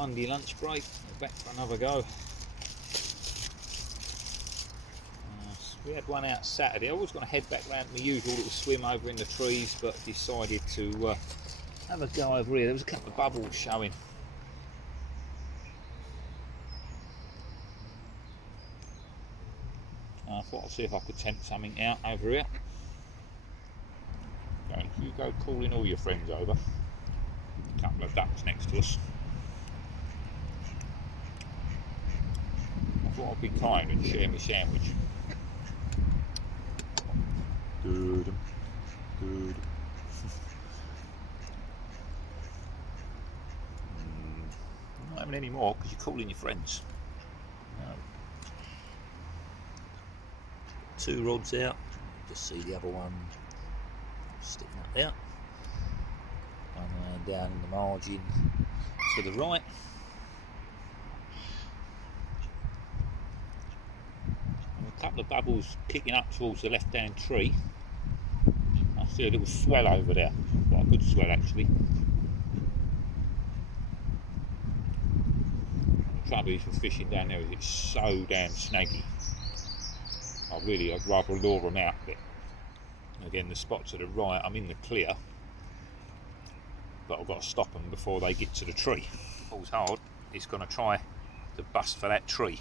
Monday lunch break, we're back for another go. We had one out Saturday. I was going to head back round my usual little swim over in the trees, but decided to have a go over here. There was a couple of bubbles showing. I thought I'd see if I could tempt something out over here. So you go calling all your friends over. A couple of ducks next to us. I thought I'd be kind and share my sandwich. Good. I'm not having any more because you're calling your friends. No. 2 rods out. Just see the other one sticking up there. One laying down in the margin to the right. And a couple of bubbles kicking up towards the left-hand tree. I see a little swell over there. Quite a good swell actually. The trouble is for fishing down there is it's so damn snaggy. I'd rather lure them out a bit. Again, the spot to the right, I'm in the clear, but I've got to stop them before they get to the tree. Pulls hard, it's going to try to bust for that tree.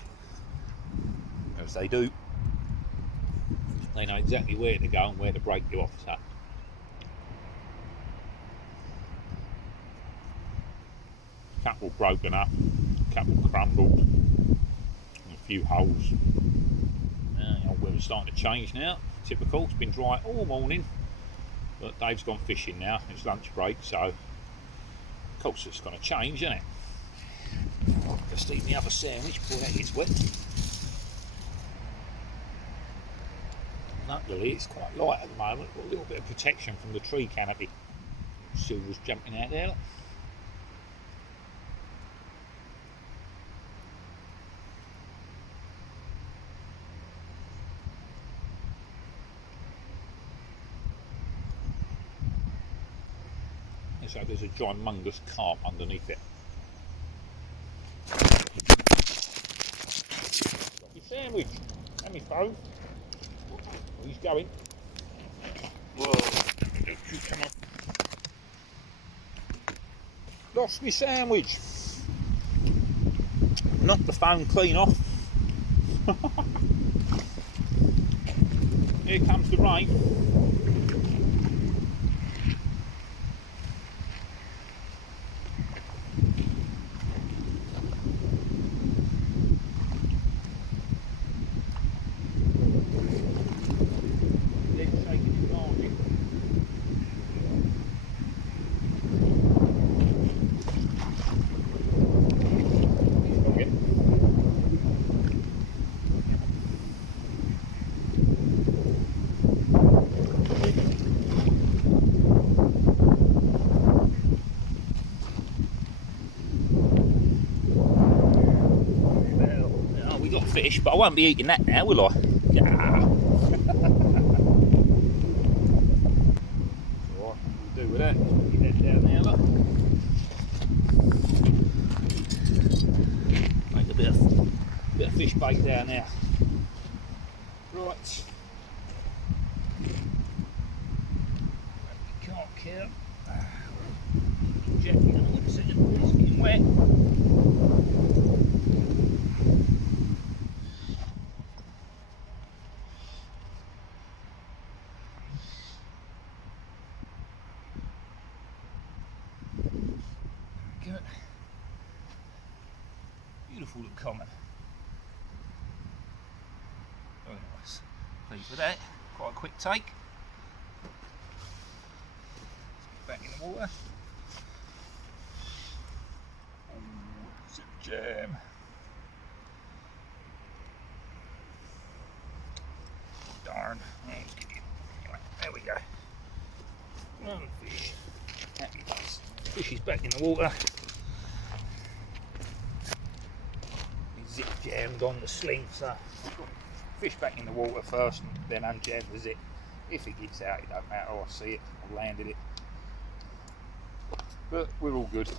As they do, they know exactly where to go and where to break you off. So. Couple broken up, couple crumbled, and a few holes. The old weather's starting to change now. Typical, it's been dry all morning, but Dave's gone fishing now. It's lunch break, so of course it's going to change, isn't it? Just eat the other sandwich before that gets wet. Luckily, it's quite light at the moment. Got a little bit of protection from the tree canopy. Silver's jumping out there. Look. So there's a ginormous carp underneath it. Got your sandwich and my phone. Oh, he's going. Whoa! Come on. Lost my sandwich. Knocked the phone clean off. Here comes the rain. Fish, but I won't be eating that now, will I? Yeah. Alright, what do with that? Put your head down there, look. Make a bit of fish bait down there. Right. You can't care. Jacket on the second, it's getting wet. Beautiful little common. Very nice. Pleased with that. Quite a quick take. Let's get back in the water. Oh, it's a jam. Darn. Let's get it. Anyway, there we go. One fish. Happy days. Fish is back in the water. Zip jammed on the sling, so fish back in the water first and then unjam the zip. If it gets out, it don't matter. I see it, I've landed it. But we're all good.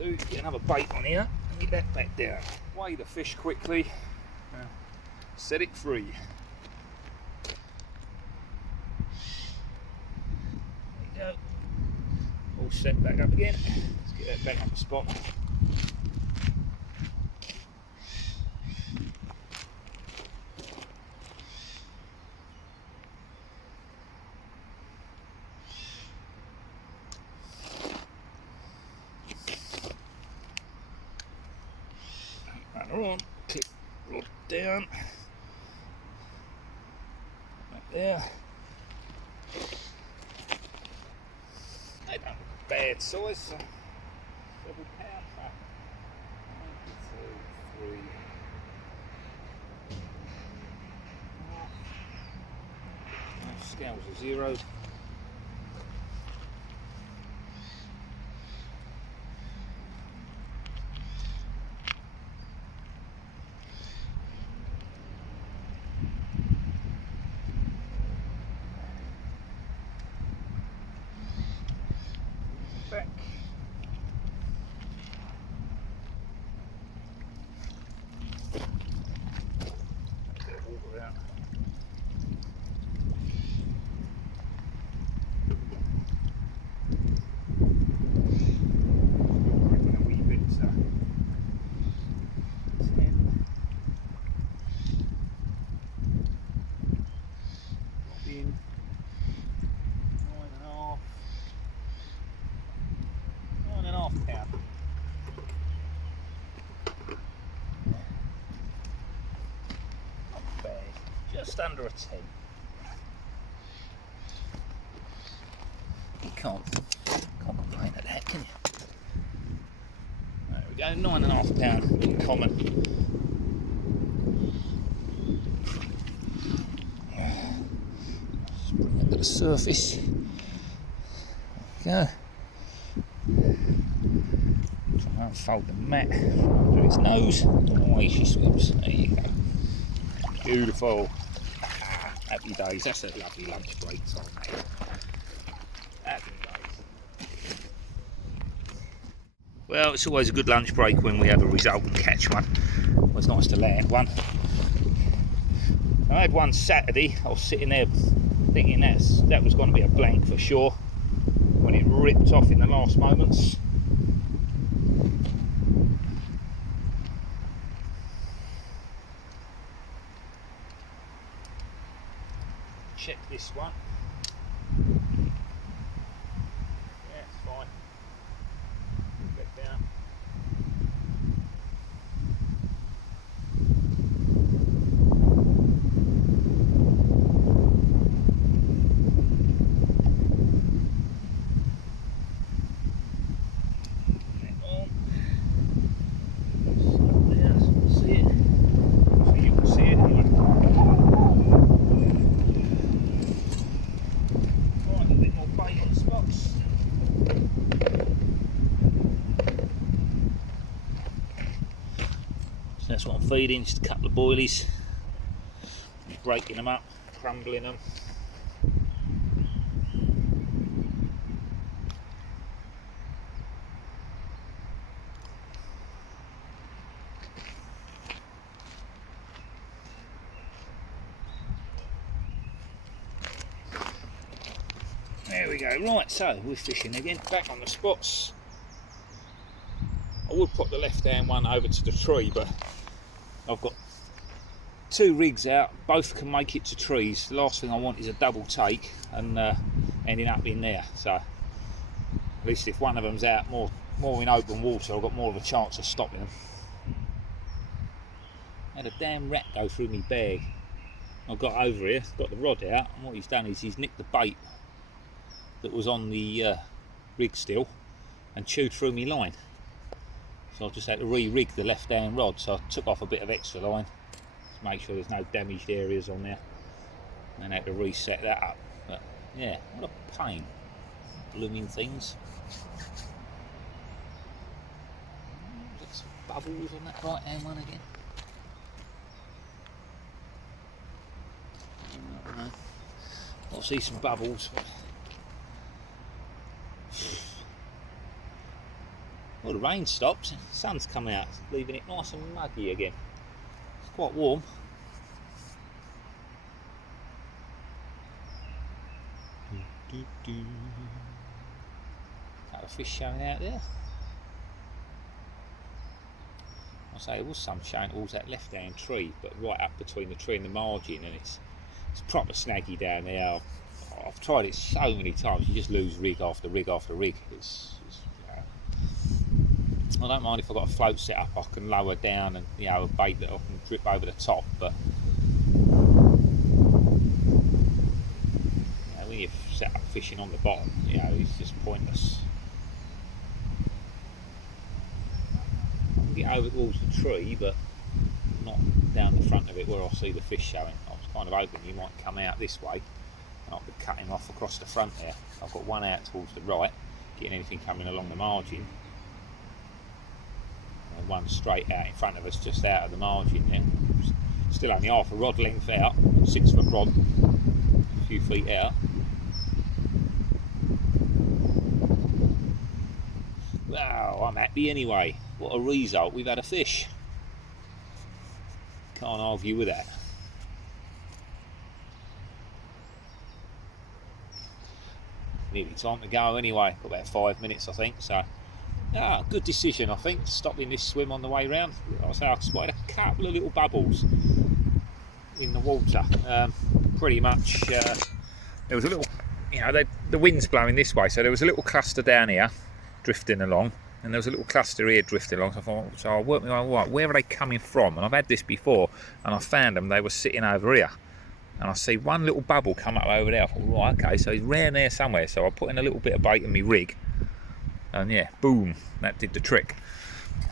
do, get another bait on here and get that back down. Weigh the fish quickly, set it free. There you go. All set back up again. Let's get that back on the spot. On, clip rod down, back there. They don't look a bad size, so several pounds. 1, 2, 3. Scales are zeroed. Back. A bit of water out. A wee bit, so 10. Drop in 9.5. 9.5 pound. Not bad. Just under a 10. You can't complain at that, can you? There we go, 9.5 pound in common. Just bring it to the surface. There we go. Unfold the mat under his nose, and away she swims. There you go. Beautiful. Happy days. That's a lovely lunch break time, mate. Happy days. Well, it's always a good lunch break when we have a result and catch one. Well, it's nice to land one. I had one Saturday. I was sitting there thinking that was going to be a blank for sure, when it ripped off in the last moments. Check this one. Yeah, it's fine. Back down. That's what I'm feeding, just a couple of boilies, breaking them up, crumbling them. There we go. Right, so we're fishing again, back on the spots. I would put the left hand one over to the tree, but I've got 2 rigs out, both can make it to trees. The last thing I want is a double take and ending up in there. So at least if one of them's out more in open water, I've got more of a chance of stopping them. I had a damn rat go through my bag. I got over here, got the rod out, and what he's done is he's nicked the bait that was on the rig still and chewed through my line. So I just had to re-rig the left hand rod, so I took off a bit of extra line to make sure there's no damaged areas on there, and then I had to reset that up. But yeah, what a pain, blooming things. Get some bubbles on that right hand one again. I don't know. I'll see some bubbles. Well, the rain stopped, the sun's come out, leaving it nice and muggy again. It's quite warm. Got a fish showing out there. I say there was some showing towards that left hand tree, but right up between the tree and the margin, and it's proper snaggy down there. I've tried it so many times, you just lose rig after rig after rig. I don't mind if I've got a float set up, I can lower down and a bait that I can drip over the top, but when you've set up fishing on the bottom, it's just pointless. I can get over towards the tree, but not down the front of it where I see the fish showing. I was kind of hoping you might come out this way and I could cut him off across the front there. I've got one out towards the right, getting anything coming along the margin, and one straight out in front of us just out of the margin there. Still only half a rod length out, 6 foot rod, a few feet out. Wow, I'm happy anyway. What a result, we've had a fish. Can't argue with that. Nearly time to go anyway, got about 5 minutes I think, so good decision I think, stopping this swim on the way round. I spotted a couple of little bubbles in the water. Pretty much, there was a little, the wind's blowing this way, so there was a little cluster down here drifting along, and there was a little cluster here drifting along, so I worked my way, right, where are they coming from? And I've had this before, and I found them, they were sitting over here, and I see one little bubble come up over there. I thought, right, okay, so he's round there somewhere, so I put in a little bit of bait in my rig, and yeah, boom, that did the trick.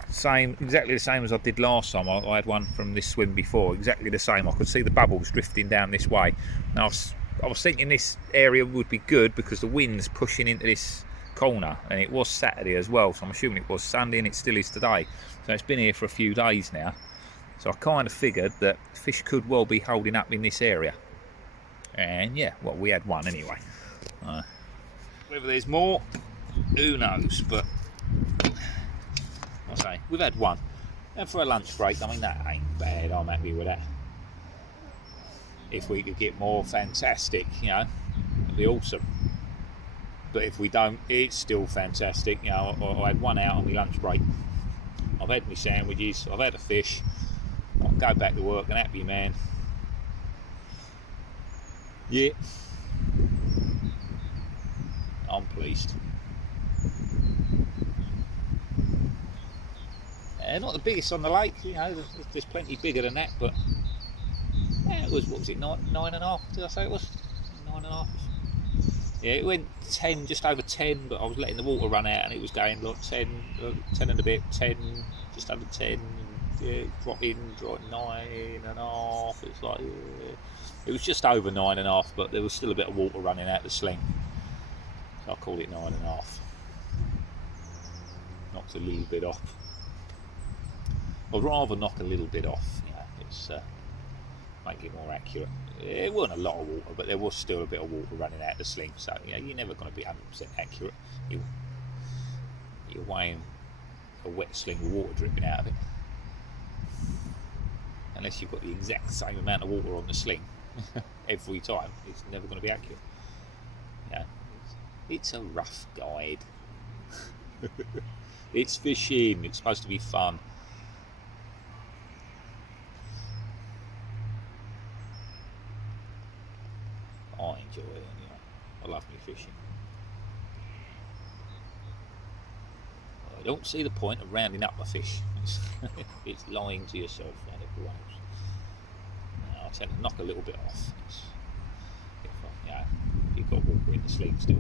Exactly the same as I did last time. I had one from this swim before, exactly the same. I could see the bubbles drifting down this way. Now I was thinking this area would be good because the wind's pushing into this corner, and it was Saturday as well, so I'm assuming it was Sunday, and it still is today, so it's been here for a few days now, so I kind of figured that fish could well be holding up in this area, and yeah, well, we had one anyway. Whether there's more, who knows, but I say we've had one, and for a lunch break, I mean, that ain't bad. I'm happy with that. If we could get more, fantastic, it'd be awesome. But if we don't, it's still fantastic. I had one out on my lunch break. I've had my sandwiches, I've had a fish, I'll go back to work, an happy man. Yeah, I'm pleased. Not the biggest on the lake, there's plenty bigger than that, but it was, what was it, 9.5, did I say it was? 9.5. Yeah, it went 10, just over 10, but I was letting the water run out and it was going like 10 and a bit, 10, just under 10, and yeah, dropping 9.5. It's like, it was just over 9.5, but there was still a bit of water running out the sling, so I called it 9.5. Knocked a little bit off. I'd rather knock a little bit off, it's make it more accurate. It wasn't a lot of water, but there was still a bit of water running out the sling, so you're never going to be 100% accurate. You're weighing a wet sling with water dripping out of it, unless you've got the exact same amount of water on the sling every time. It's never going to be accurate. It's a rough guide. It's fishing, it's supposed to be fun. I enjoy it anyway. I love me fishing. I don't see the point of rounding up a fish. It's lying to yourself and everyone else. I tend to knock a little bit off. If you've got water in the sling still.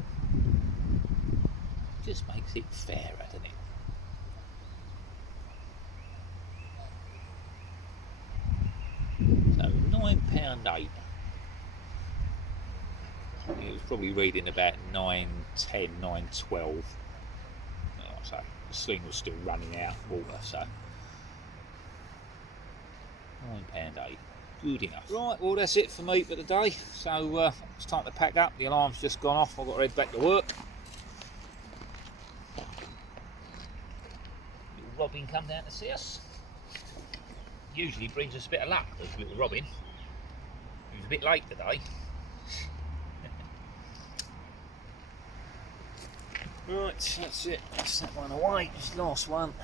It just makes it fairer, doesn't it? So £9.8. It was probably reading about 9.10, 9.12. So the sling was still running out of water, so £9.8, good enough. Right, well that's it for me for today. So it's time to pack up. The alarm's just gone off. I've got to head back to work. robin come down to see us. Usually brings us a bit of luck, this little robin. He was a bit late today. Right, that's it. That's that one away. This last one.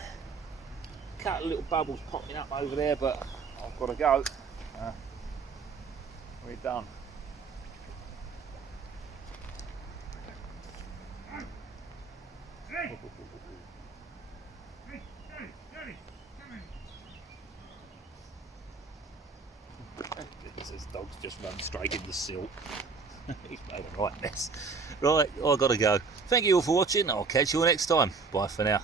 Couple of little bubbles popping up over there, but I've got to go. We're done. This dog's just run straight into silt. He's made a right mess. Right, I've got to go. Thank you all for watching. I'll catch you all next time. Bye for now.